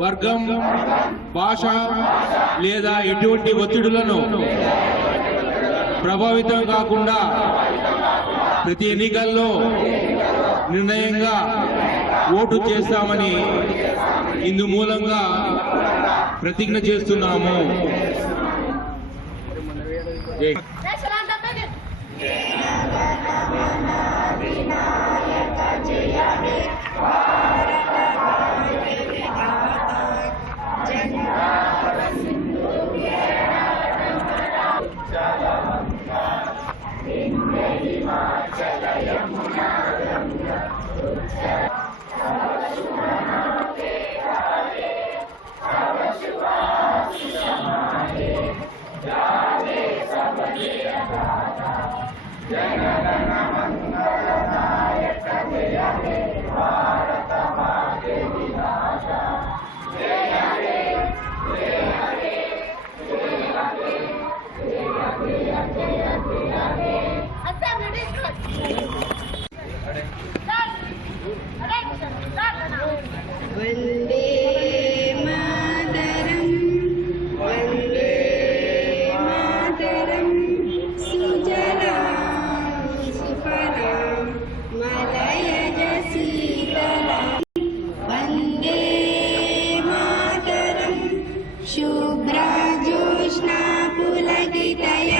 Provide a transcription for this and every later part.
వర్గం, భాష లేదా ఎటువంటి ఒత్తిడులను ప్రభావితం కాకుండా ప్రతి ఎన్నికల్లో నిర్ణయంగా ఓటు చేస్తామని ఇందు మూలంగా ప్రతిజ్ఞ చేస్తున్నాము. वंदे मातरम, वंदे मातरम, सुजलां सुफलां मलयज शीतलां, वंदे मातरम, शुभ्रा ज्योत्स्ना पुलकितयामिनी,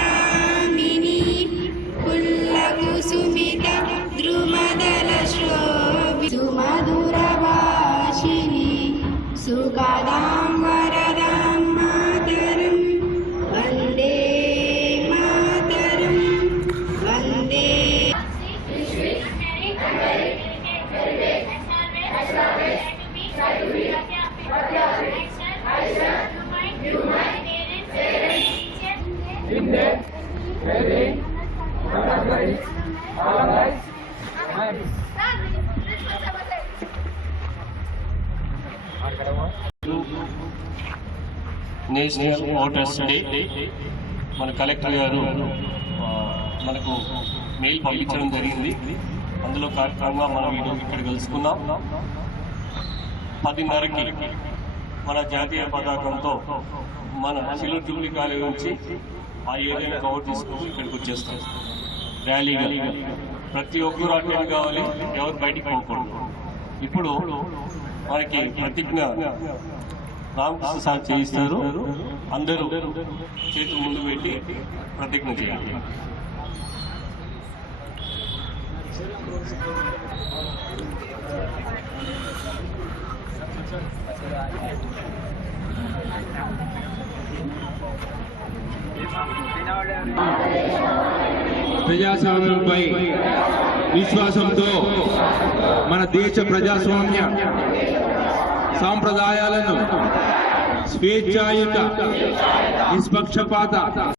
पुल्लकुसुमिता द्रुमदलशोभि, सुमधुरभाषिणी, सुखदां वरदां मातरं, वन्दे मातरं, वन्दे నేషనల్ ఓటర్స్ డే మన కలెక్టర్ గారు మనకు మెయిల్ పంపించడం జరిగింది. అందులో కార్యక్రమంగా మనం ఇక్కడ కలుసుకున్నాం. 10:30కి మన జాతీయ పతాకంతో మన సిల్వర్ జూబ్లీ కాలేజ్ నుంచి ఆ ఏరియాని కవర్ చేసుకుని ఇక్కడికి వచ్చేస్తాం ర్యాలీగా. ప్రతి ఒక్కరు అటెండ్ కావాలి, ఎవరు బయటికి పోకూడదు. ఇప్పుడు మనకి ప్రతిజ్ఞ రామకృష్ణ సార్ చేయిస్తారు. అందరూ చేతులు ముందు పెట్టి ప్రతిజ్ఞ చేయాలి. ప్రజాస్వామ్యంపై విశ్వాసంతో మన దేశ ప్రజాస్వామ్య సాంప్రదాయాలను స్వేచ్ఛాయుత నిష్పక్షపాత